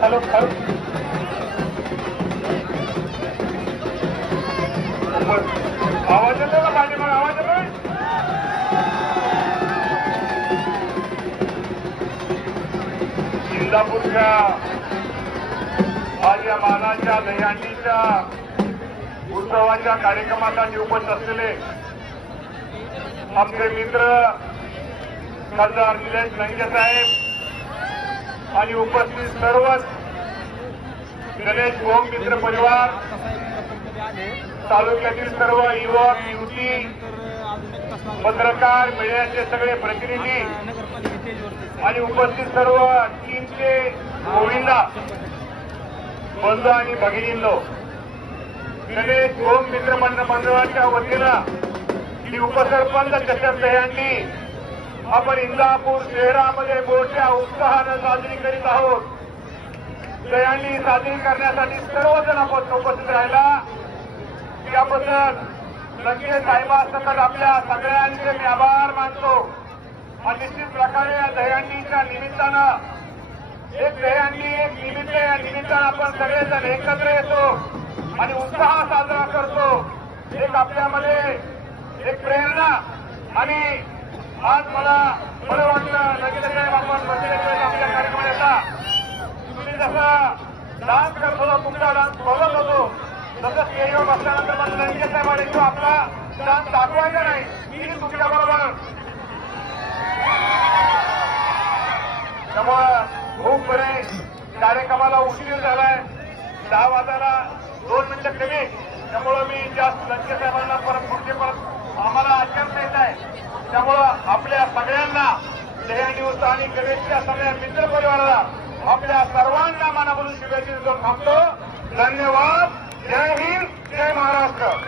Hello hello. आवाज येतो का पाठीमाग आवाज येतोय? इंदापूरच्या आज या मानाच्या दहीहंडीच्या उत्सवाच्या कार्यक्रमासाठी उपस्थित असलेले आमचे मित्र खासदार निलेश लंके साहेब आणि उपस्थित सर्वच गणेश ओम मित्र परिवार तालुक्यातील सर्व युवक युवती पत्रकार मीडियाचे सगळे प्रतिनिधी आणि उपस्थित सर्व टीमचे गोविंदा बंधू आणि भगिनींनो गणेश भोम मित्र मंडळाच्या वतीनं ही उपसरपंच चषक दह्यांनी आपण इंदापूर शहरामध्ये मोठ्या उत्साहानं साजरी करीत आहोत. जयांनी साजरी करण्यासाठी सर्वजण आपण उपस्थित राहिला. याबद्दल लंके साहेबांसकट आपल्या सगळ्यांचे मी आभार मानतो. आणि निश्चित प्रकारे या दहीहंडीच्या निमित्तानं एक दहीहंडी एक निमित्त या निमित्तानं आपण सगळेजण एकत्र येतो आणि उत्साह साजरा करतो. एक आपल्यामध्ये एक प्रेरणा आणि आज मला बरं वाटलं लगेच साहेब आपण बसलेले आपल्या कार्यक्रम येता. तुम्ही जसा डान्स करत होता तुमचा डान्स बघत होतो तसं स्टेजवर बसल्यानंतर मला लंके साहेबांनी तो आपला डान्स दाखवायचा नाही मी तुमच्या बरोबर. त्यामुळं खूप बरे कार्यक्रमाला उशीर झालाय. दहा वाजायला दोन मिनिटं कमी. त्यामुळं मी जास्त लंके साहेबांना परत पुढचे परत आम्हाला अत्यंत दिवस आणि गणेशच्या सगळ्या मित्रपरिवाराला आपल्या सर्वांना मनापासून शुभेच्छा देतो. थांबतो. धन्यवाद. जय हिंद. जय महाराष्ट्र.